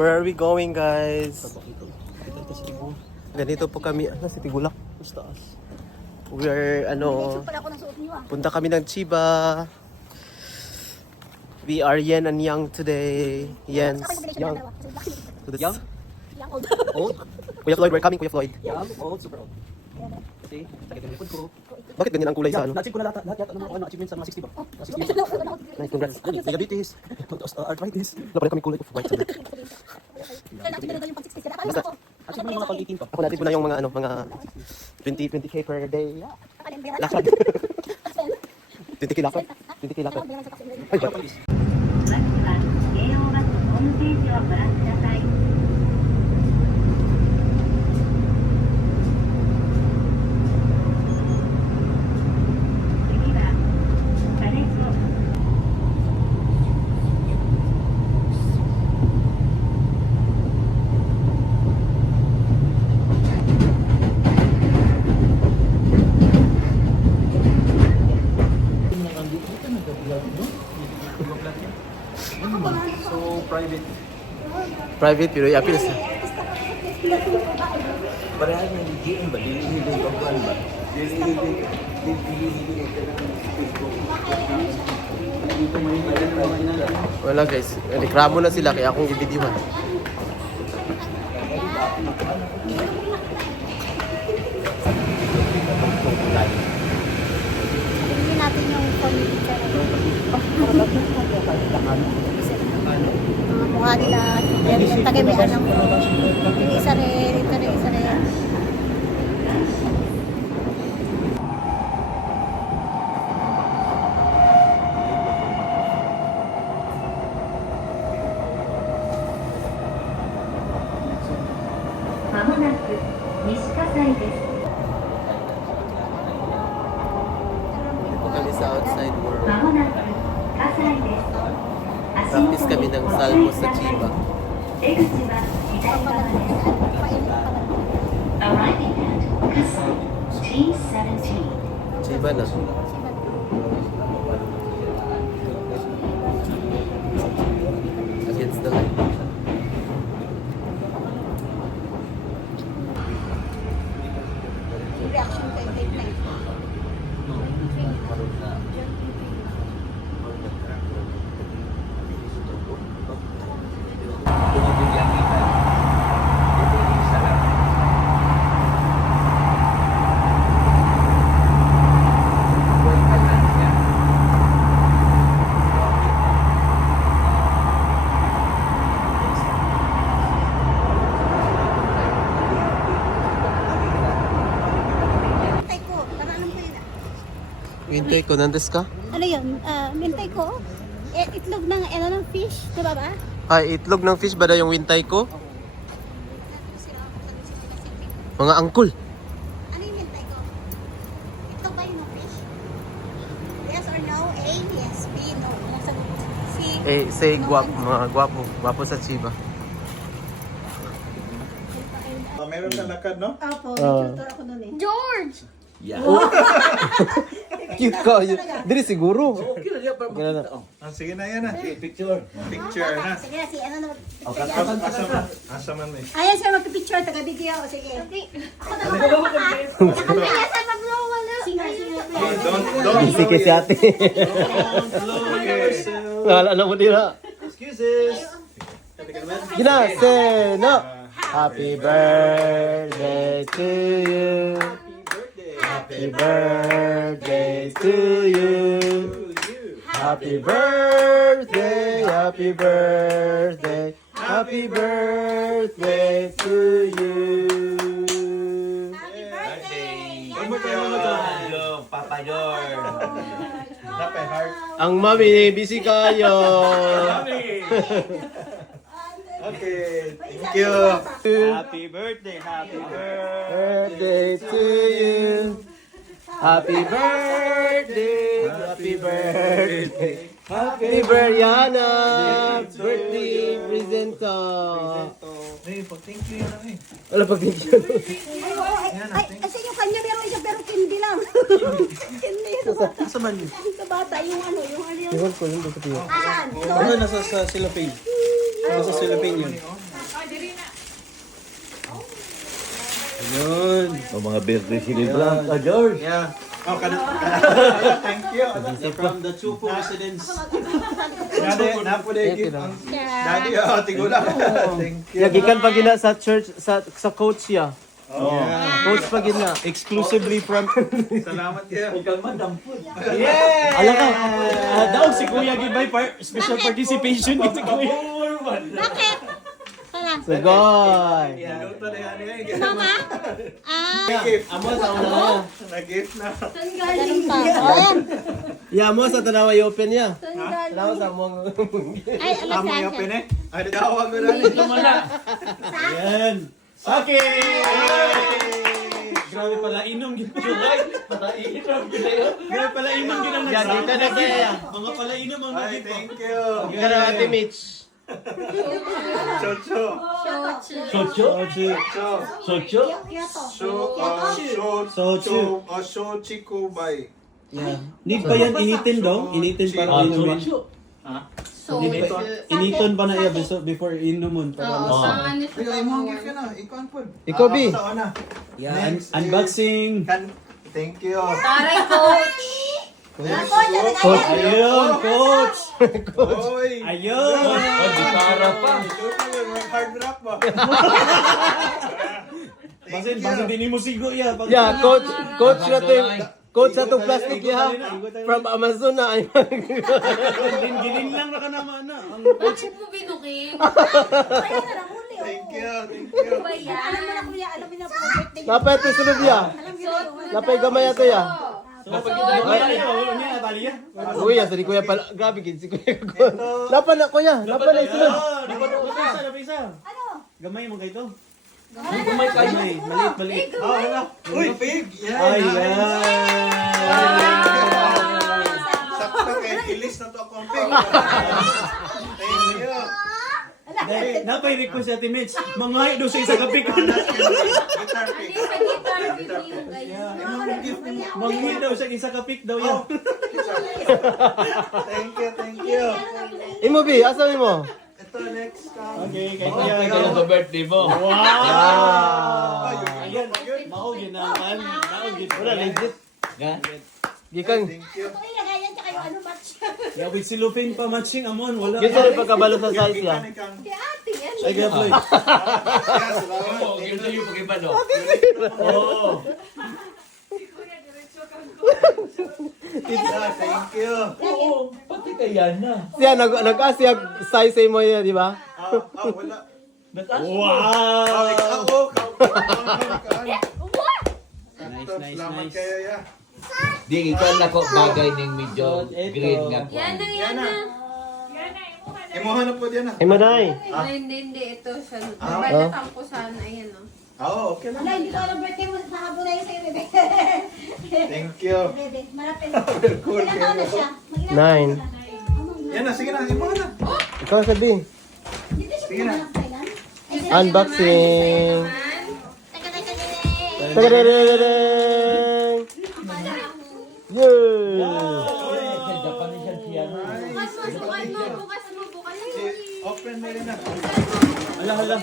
Where are we going, guys? Ganito po kami. Ano, si Tigulak? We're, punta kami ng Chiba. We are Yen and Yang today. Yen's Yang. Young? Old? Kuya Floyd, we're coming, Kuya Floyd. Young, old, super old. See? Sakit yung lipod ko. Bakit ganyan ang kulay sa ano? Na-achieve ko na lahat yata ng mga achievements sa mga 60 ba? Mga 60 years. Nice, congrats. Diabetes, arthritis. Wala pala kami kulay of white. Basta, achieve mo yung mga pang-18 pa. Ako natin ko na yung mga ano, mga 20k per day. Lakad. 20k lakad. 20k lakad. Ay, ba? まずは京王バスホームページをご覧ください。次は金子 So, private. Private, pero i-appeal sa... Pareha yung GM ba? Dili-dili yung pagkuhan ba? Dili-dili dito may Wala guys, reklamo na sila kaya akong i-videohan. Hindi natin yung quality mga mukha nila, yung tagay may anong yung isa rin, ito rin, isa rin. Kami sa outside world. まもなく葛西です。 Practice kami ng salmo sa Chiba. 出口は左側です。Arriving at Kasai T17. Chiba na. Against the light. Reaction time, take time. Mintay ko, para alam ko yun. Hintay ko, nandes ka? Ano yun? Mintay ko? Itlog ng, ng fish, di ba ba? Ay, itlog ng fish ba na yung wintay ko? Mga angkol. Ano yung mintay ko? Itlog ba yun ng fish? Yes or no? A, yes. B, no. Anong sagot? C, Say guwapo, mga guwapo. Guwapo sa Chiba. Meron ka lakad, no? Opo, tutor ako nun eh. George! Yeah. Cute ka. Dili siguro. Okay na niya, pero makita. Oh, Sige na yan na. picture. Picture na. Sige na, si ano naman. Asa man may. Ayan siya magpipicture, taga-video. Sige. Ako na naman. Kaya sa Pablo, wala. Singa. Don't Busy kasi ate. Wala na mo nila. Excuses. Gina, say no. Happy birthday to you. Happy birthday to you. Happy birthday, happy birthday, happy birthday to you. Papa George. Dapat heart. Ang mami, busy kayo. Okay. Thank you. Happy birthday, happy Birthday to you. Happy birthday, happy birthday, happy Brianna, birthday present to. Hey, pag-thank you lang eh. Wala pag thank you. Ay, kasi yung kanya meron siya pero hindi lang. Hindi. Asa man? Sa bata, yung ano yung... Iwan ko yun sa tiyo. Ah, Ano nasa sa cellophane? Nasa cellophane yun. Yun. O mga birthday celebrant. George. Yeah. Oh, thank you. From the Chupo residence. Daddy, napo na yung Daddy, tigula. Thank you. Gikan pa gina sa church sa coach ya. Oh. Coach pa gina exclusively from Salamat kayo. Ala ka. Daog si Kuya Gibay special participation si Kuya. Bakit? Tara. Sugay. Luto na yan eh. Mama? Amo sa una. Nag-gift na. Ganun pa. Oh, Ya mo sa tanawa open ya. Tanawa sa mo. ay, alas Amo yan. yung pin eh. Ay, tawag ko na. Yan. Sake! Grabe pala inom ginawa. Grabe pala inom ginawa. Ya dito na kaya. Mga pala inom ang Ay, nagip. thank you. Ika na Ate Mitch. Chocho. Socho? Socho? Shochikubay. Need pa yan initin daw? Initin para inumin. Initon pa na iya before inumon. Ikaw, imong gift ka na. Ikaw ang food. Ikaw, B. Sa una. Yan. Unboxing. Thank you. Taray, coach! Coach. Ayun, coach. Oy. Ayun. Gitara pa. Ito pa yung hard rock ba? Basin din mo sigo ya. Ya coach na to. Coach na to plastic ya. From Amazon na ay. Ginin lang na ka naman na. Ang coach. Bakit mo binuking? Thank you. Thank you. Ba yan? Alam mo na kuya, alam mo na po birthday. Napay to sunod ya. Napay gamay ato ya. Uy, sa di kuya pala. Grabe gid si kuya. Napa na kuya. Napa na isunod. Ano? Gamay mo kayo to. Gamay. Maliit. Oh, wala. Uy, pig. Yan. Ayan. Sakto kay ilis na to akong pig. Thank you. Napay request si Ate Mitch. Mangay daw sa isa kapik. Guitar pig. Sa guitar review, guys. Mangay daw sa isa kapik daw yan. Thank you. Thank you. Imo bi, asa mo? Ito next. Okay, kay Kuya. sa birthday mo. Wow! Ayan, maog yun naman. Maog yun. Wala legit. Nga? Gikan. Thank you. Ito yung lagayan tsaka yung ano match. Yeah, with cellophane pa matching amon. Wala. Gisa rin pagkabalo sa size ya. Kaya ate yan. Ay, kaya play. Yes, salamat. Oo, ganito yung pag-iba, no? Oo. Yeah, thank you. Oo, pati kaya na. Siya nag-asyag size mo ya, di ba? Wala. Wow! Ako. Nice. Salamat kayo, ya. Di, ikaw na ko bagay ng medyo green nga ko. Yan na. Imuha na po diyan na. Imo dai. Hindi. Ito siya. Balatan ko sana. Ayan, o. Okay lang. Wala, hindi ko alam birthday mo. Nakabo na yun sa'yo, bebe. Thank you. Bebe, marapin. Ilan taon na siya? Mag-ilan 9. taon na? Yan na, sige na. Imuha na. Ikaw sabi. Hindi siya Sige na. pumunta sa ilan? Unboxing. Taga-taga-taga. Tagadadadadang. Yay! Japanese siya. Bukas mo. Open na rin na. Hala.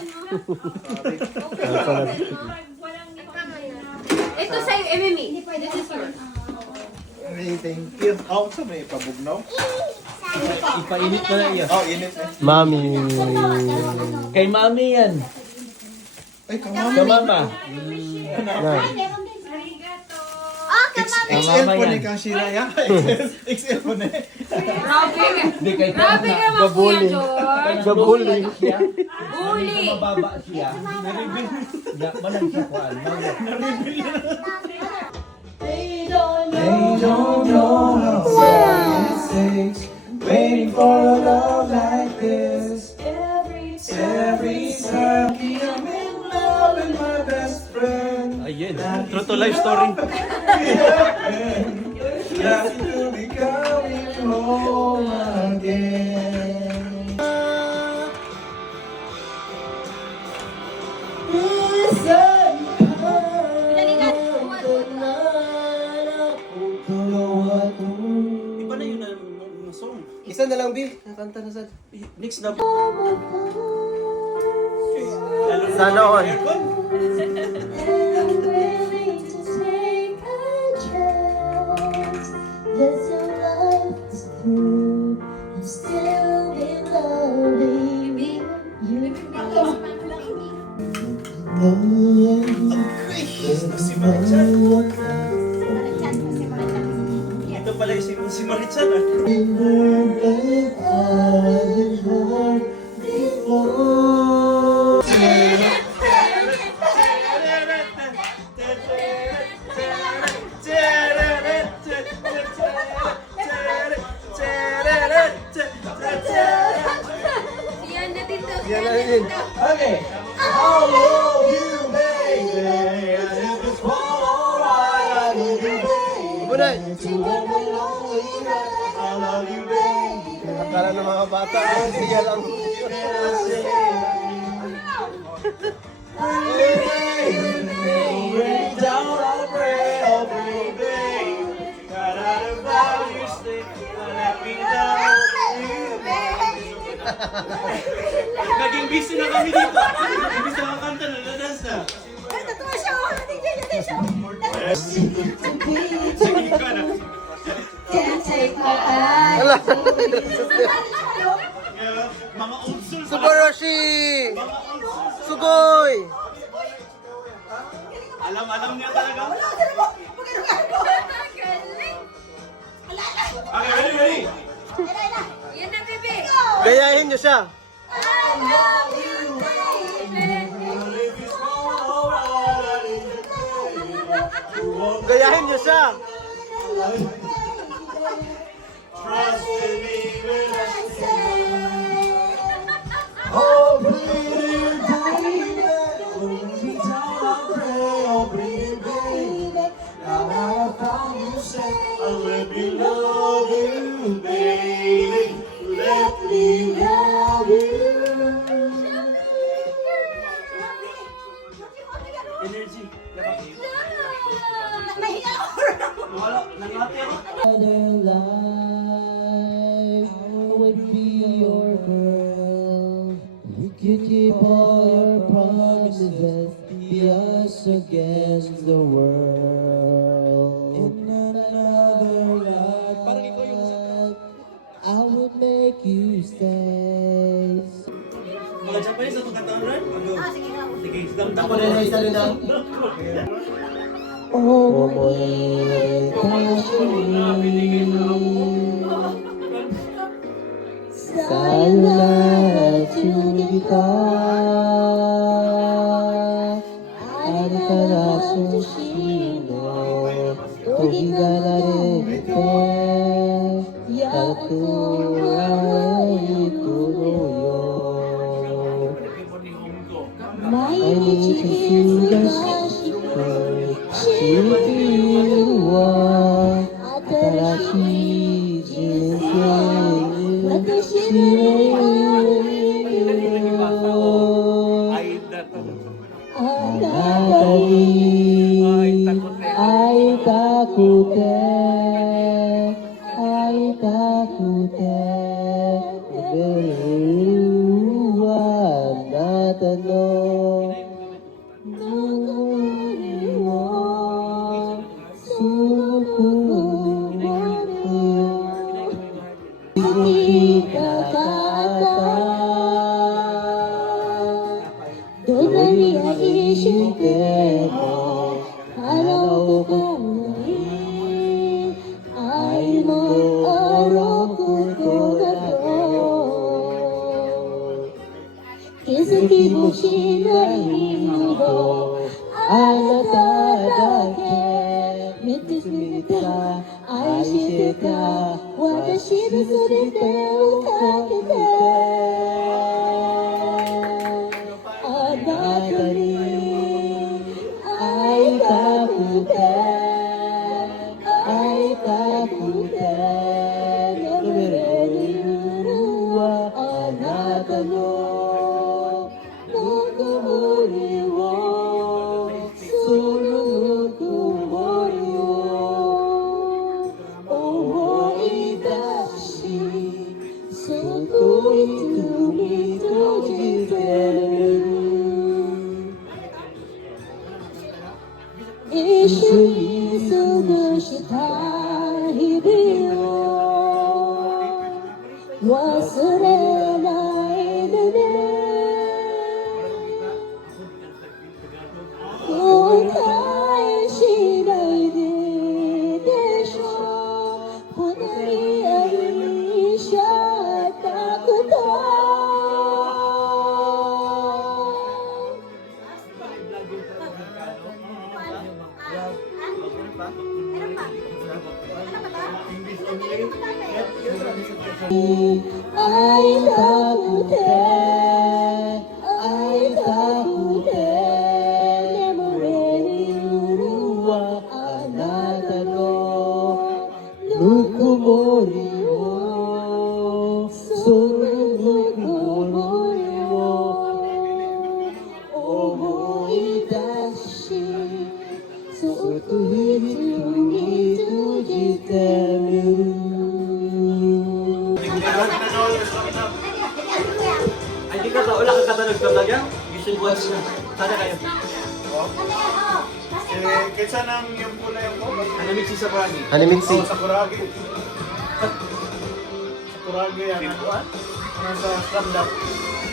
Ito sa'yo, Emily. This is yours. Hey, thank you. Sa may pabugnaw. Ipainit pa na iya. Init eh. Mami. Kay mami yan. Ay, kamama. Sa mama. Na. XL po ni kang sila yan. XL po na. Di kay Grabe ka mga kuya, George. Gabuli. Uli. mababa siya. Ya, malang siya ko. Waiting for a love like this. Every time I'm in love with my best friend. Ayun. True to life story. Glad to be coming home again. Iba na yun ang song. Isa na lang, Bi. Nakanta na sa... Next na. Sana all. Aircon? tayo si Maritza na. Yan na dito. Yan na yun. Okay. I love you, baby. And if it's alright, I love you, baby. Bunay! To end my lonely night, I love you, baby. Akala ng mga bata, siya lang. Rain down, I pray, oh baby. God, I love you, stay. Let me down, you, baby. Naging busy na kami dito. Imbis na kakanta, naladas na. Ay, natuwa siya. Hindi siya. Sige ka na. Can't take my eyes. Ala! Mga old soul pala. Subarashi! Sugoy! Alam niya talaga. Okay, ready? Yan na, bebe. Gayahin niyo siya. I love you, baby. Gayahin niyo siya. Trust in me when I say, oh pretty baby, hold me down, I pray, oh pretty baby. Now I found you, say, let me love you, baby. Let me love you. Energy. Nahiya ako. Wala, nangati ako. Other life, I would be your girl. We could keep all our promises, be us against the world. In another life, I would make you stay. Mga Japanese, itong kantaan rin? Sige na. Sige, damdam Ako na isa rin ang... English only. Ay, di ka ba? Wala kang katalog ka bagay? Mission watch na. Sana kayo. Kaysa nang yung pula yung ko? Hanamiksi sa Kuragi. Hanamiksi. Oh, sa Kuragi. Sa Kuragi yan. Nasa stand-up.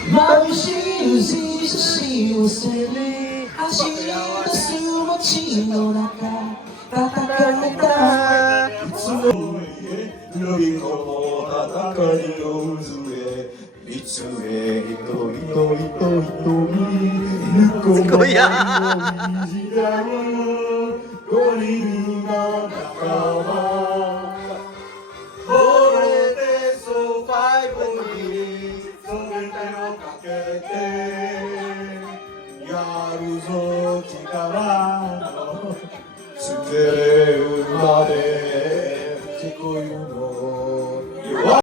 眩しい写しを捨てる走り出す街の中戦ったいつも呼び込もう戦いを渦へいつへ人々人々ぬこまいに違う五人の仲間俺でソファイブに全てをかけてやるぞ力のつけ